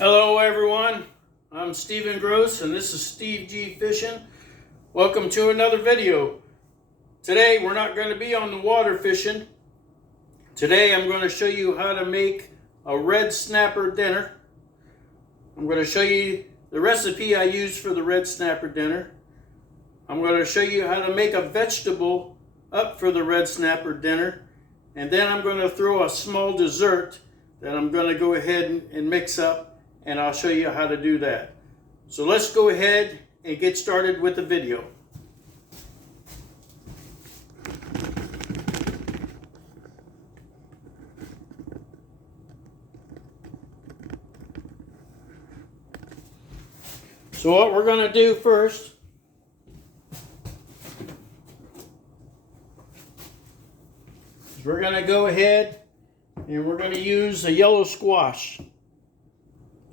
Hello everyone, I'm Stephen Gross and this is Steve G Fishing. Welcome to another video. Today we're not going to be on the water fishing. Today I'm going to show you how to make a red snapper dinner. I'm going to show you the recipe I use for the red snapper dinner. I'm going to show you how to make a vegetable up for the red snapper dinner. And then I'm going to throw a small dessert that I'm going to go ahead and mix up. And I'll show you how to do that. So let's go ahead and get started with the video. So what we're going to do first is we're going to go ahead and we're going to use a yellow squash.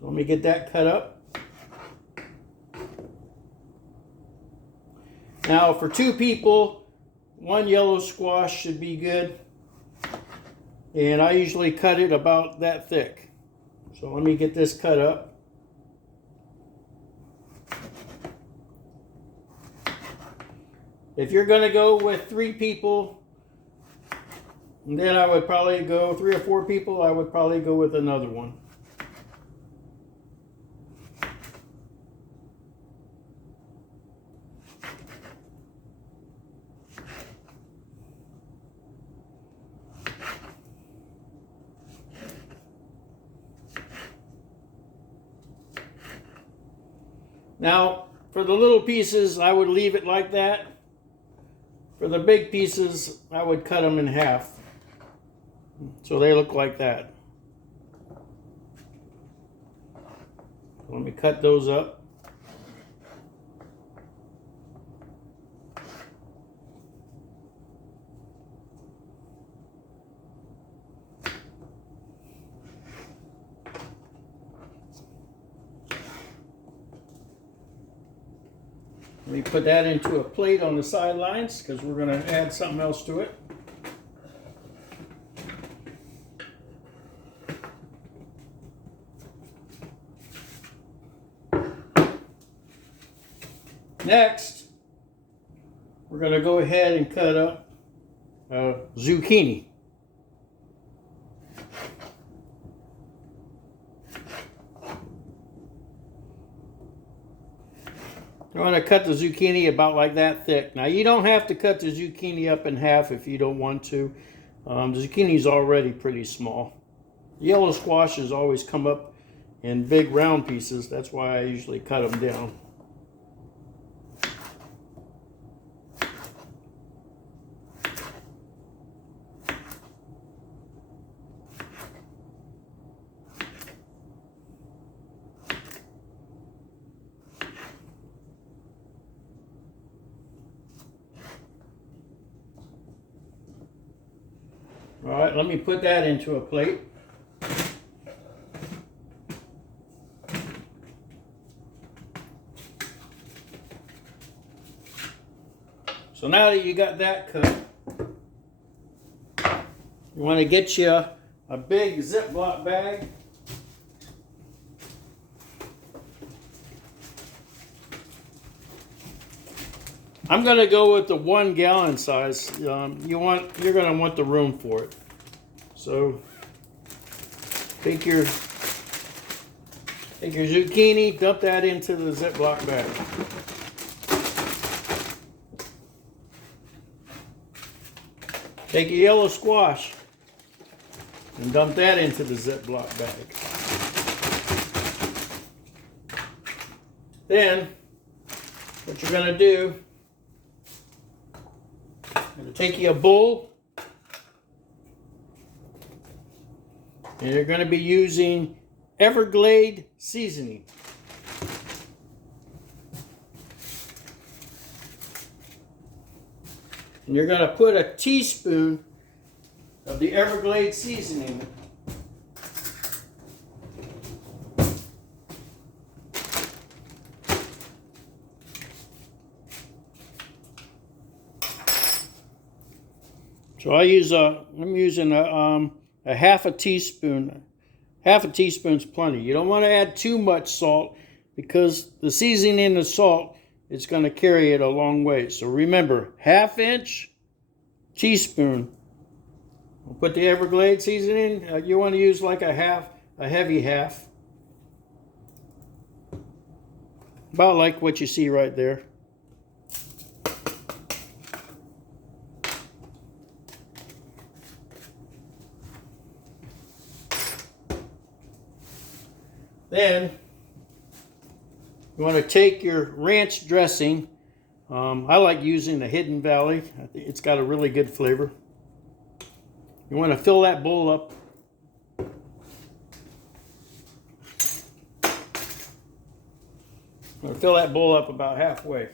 So let me get that cut up. Now for 2 people, 1 yellow squash should be good. And I usually cut it about that thick. So let me get this cut up. If you're going to go with 3 people, then I would probably go 3 or 4 people, I would probably go with another one. Now, for the little pieces, I would leave it like that. For the big pieces, I would cut them in half. So they look like that. Let me cut those up. Let me put that into a plate on the sidelines because we're going to add something else to it. Next, we're going to go ahead and cut up zucchini. I'm going to cut the zucchini about like that thick. Now you don't have to cut the zucchini up in half if you don't want to. The zucchini is already pretty small. Yellow squashes always come up in big round pieces. That's why I usually cut them down. All right, let me put that into a plate. So now that you got that cut, you want to get you a big Ziploc bag. I'm going to go with the 1 gallon size. You're going to want the room for it. So take your zucchini, dump that into the Ziploc bag. Take your yellow squash and dump that into the Ziploc bag. Then what you're going to do, you're going to take you a bowl, and you're going to be using Everglade seasoning. And you're going to put a teaspoon of the Everglade seasoning. So I'm using a half a teaspoon Half a teaspoon's plenty. You don't want to add too much salt because the seasoning in the salt is going to carry it a long way. So remember, 1/2 inch teaspoon. We'll put the Everglades seasoning. You want to use like a heavy half. About like what you see right there. Then you want to take your ranch dressing. I like using the Hidden Valley. I think it's got a really good flavor. You want to fill that bowl up. I'm going to fill that bowl up about halfway.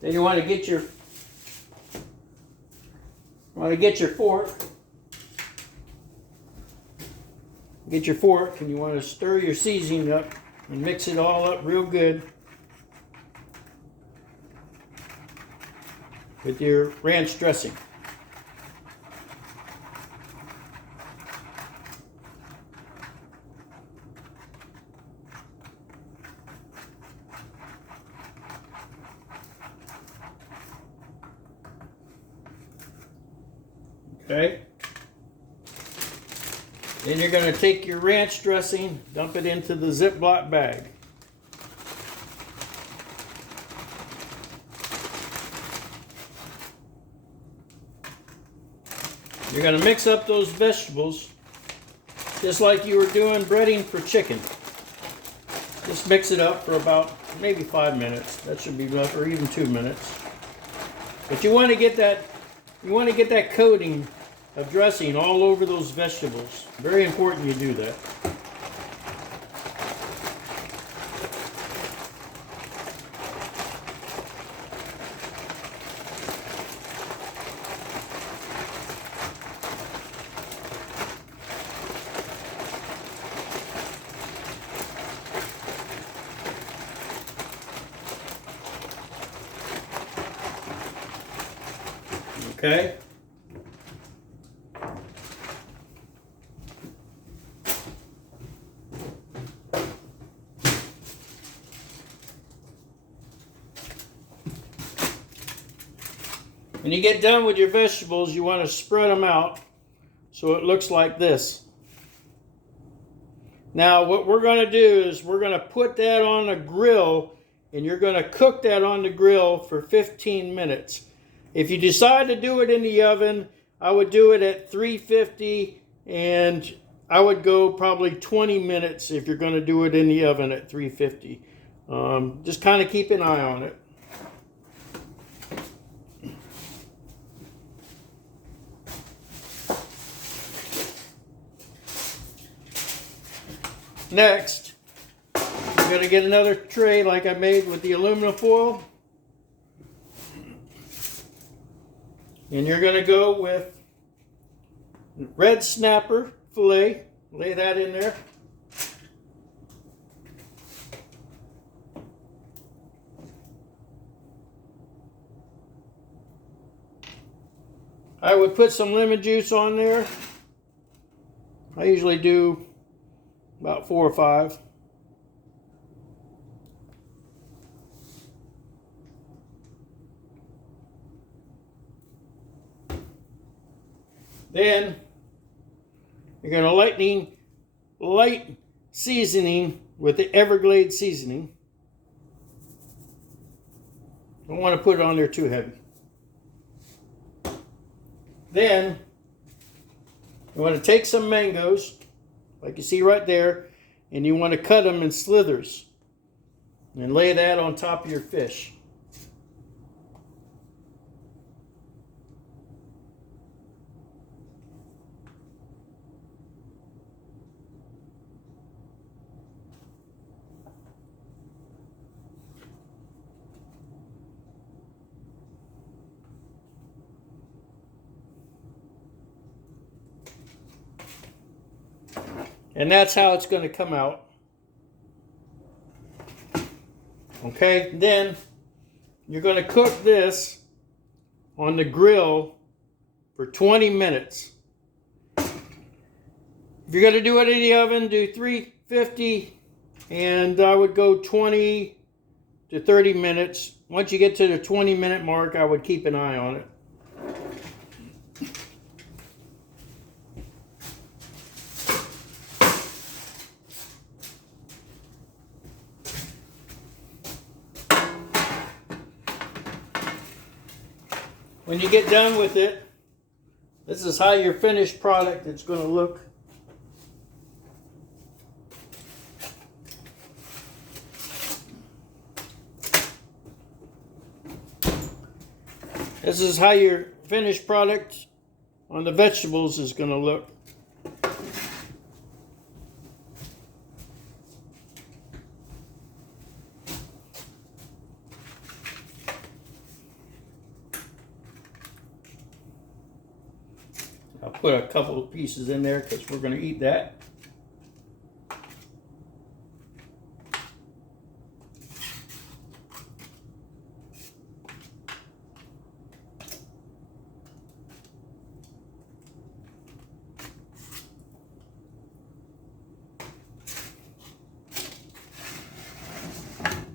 Then you want to get your fork. Get your fork, and you want to stir your seasoning up and mix it all up real good with your ranch dressing. Okay. Then you're going to take your ranch dressing, dump it into the Ziploc bag. You're going to mix up those vegetables just like you were doing breading for chicken. Just mix it up for about maybe 5 minutes. That should be enough, or even 2 minutes. But you want to get that coating of dressing all over those vegetables. Very important you do that. Okay? When you get done with your vegetables, you want to spread them out so it looks like this. Now, what we're going to do is we're going to put that on a grill, and you're going to cook that on the grill for 15 minutes. If you decide to do it in the oven, I would do it at 350, and I would go probably 20 minutes if you're going to do it in the oven at 350. Just kind of keep an eye on it. Next, I'm going to get another tray like I made with the aluminum foil. And you're going to go with red snapper fillet. Lay that in there. I would put some lemon juice on there. I usually do about 4 or 5. Then you're going to light seasoning with the Everglades seasoning. Don't want to put it on there too heavy. Then you want to take some mangoes, like you see right there, and you want to cut them in slithers and lay that on top of your fish. And that's how it's going to come out. Okay, then you're going to cook this on the grill for 20 minutes. If you're going to do it in the oven, do 350, and I would go 20 to 30 minutes. Once you get to the 20-minute mark, I would keep an eye on it. When you get done with it, this is how your finished product is going to look. This is how your finished product on the vegetables is going to look. I'll put a couple of pieces in there because we're going to eat that.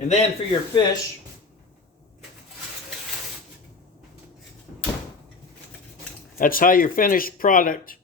And then for your fish, that's how your finished product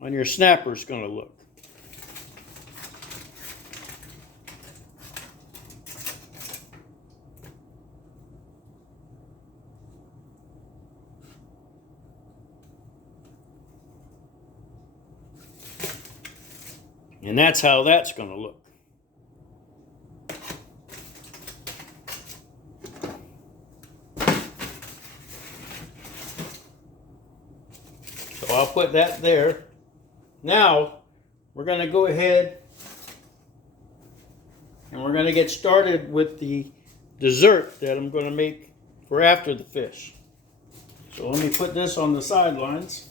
on your snapper is going to look. And that's how that's going to look. So I'll put that there. Now, we're going to go ahead and we're going to get started with the dessert that I'm going to make for after the fish. So let me put this on the sidelines.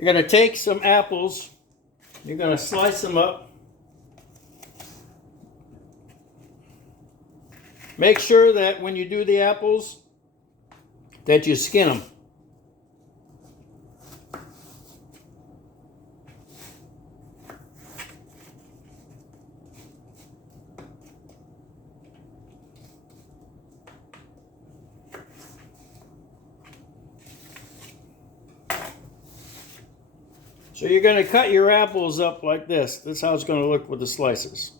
You're going to take some apples, you're going to slice them up. Make sure that when you do the apples, that you skin them. So you're going to cut your apples up like this. This is how it's going to look with the slices.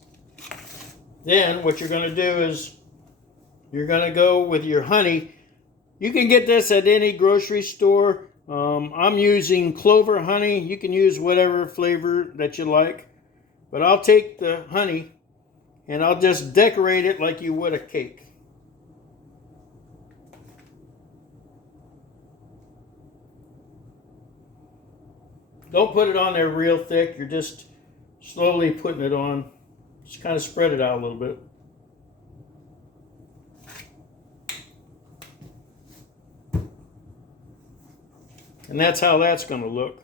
Then what you're going to do is you're going to go with your honey. You can get this at any grocery store. I'm using clover honey. You can use whatever flavor that you like. But I'll take the honey and I'll just decorate it like you would a cake. Don't put it on there real thick. You're just slowly putting it on. Just kind of spread it out a little bit. And that's how that's going to look.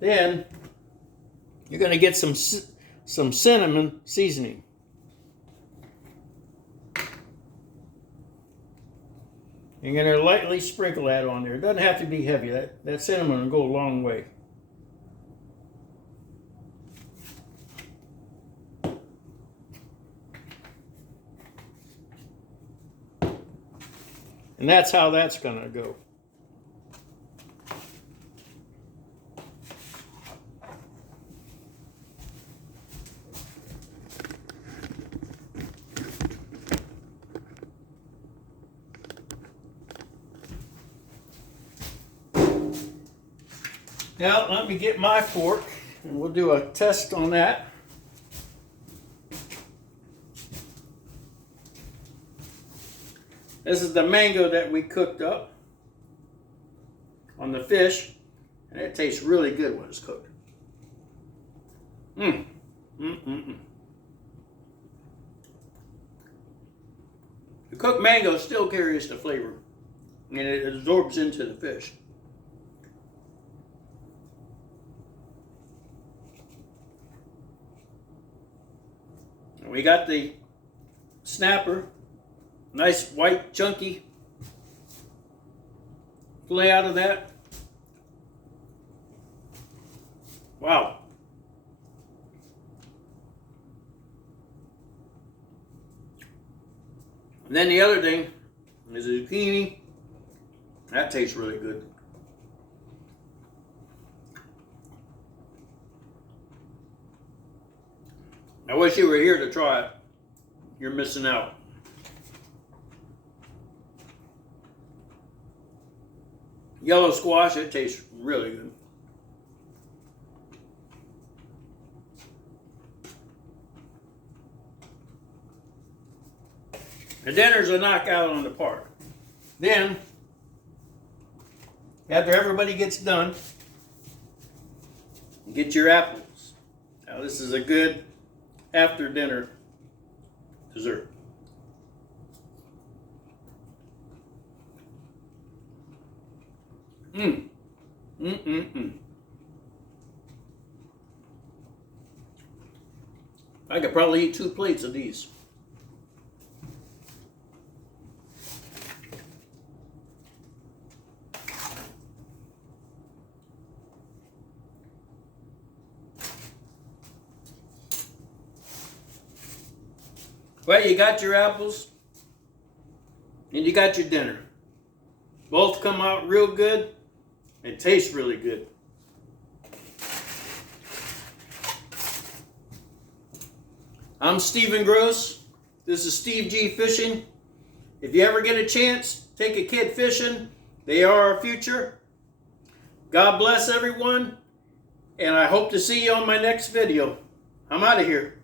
Then you're going to get some cinnamon seasoning. You're going to lightly sprinkle that on there. It doesn't have to be heavy. That cinnamon will go a long way. And that's how that's going to go. Now let me get my fork and we'll do a test on that. This is the mango that we cooked up on the fish, and it tastes really good when it's cooked. The cooked mango still carries the flavor, and it absorbs into the fish. And we got the snapper, nice white chunky fillet out of that. Wow. And then the other thing is the zucchini. That tastes really good. I wish you were here to try it. You're missing out. Yellow squash, it tastes really good. The dinner's a knockout on the park. Then, after everybody gets done, get your apples. Now this is a good after dinner dessert. I could probably eat 2 plates of these. Well, you got your apples and you got your dinner. Both come out real good and taste really good. I'm Stephen Gross. This is Steve G Fishing. If you ever get a chance, take a kid fishing. They are our future. God bless everyone, and I hope to see you on my next video. I'm out of here.